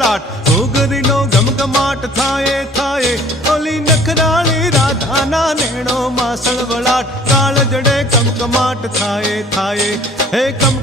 સળવળાટ ઘૂઘરીનો ગમગમાટ થાય થાય ઓલી નખરાળી રાધાના નેણોમાં સળવળાટ કાળજડે કમકમાટ થાય થાય હે કમ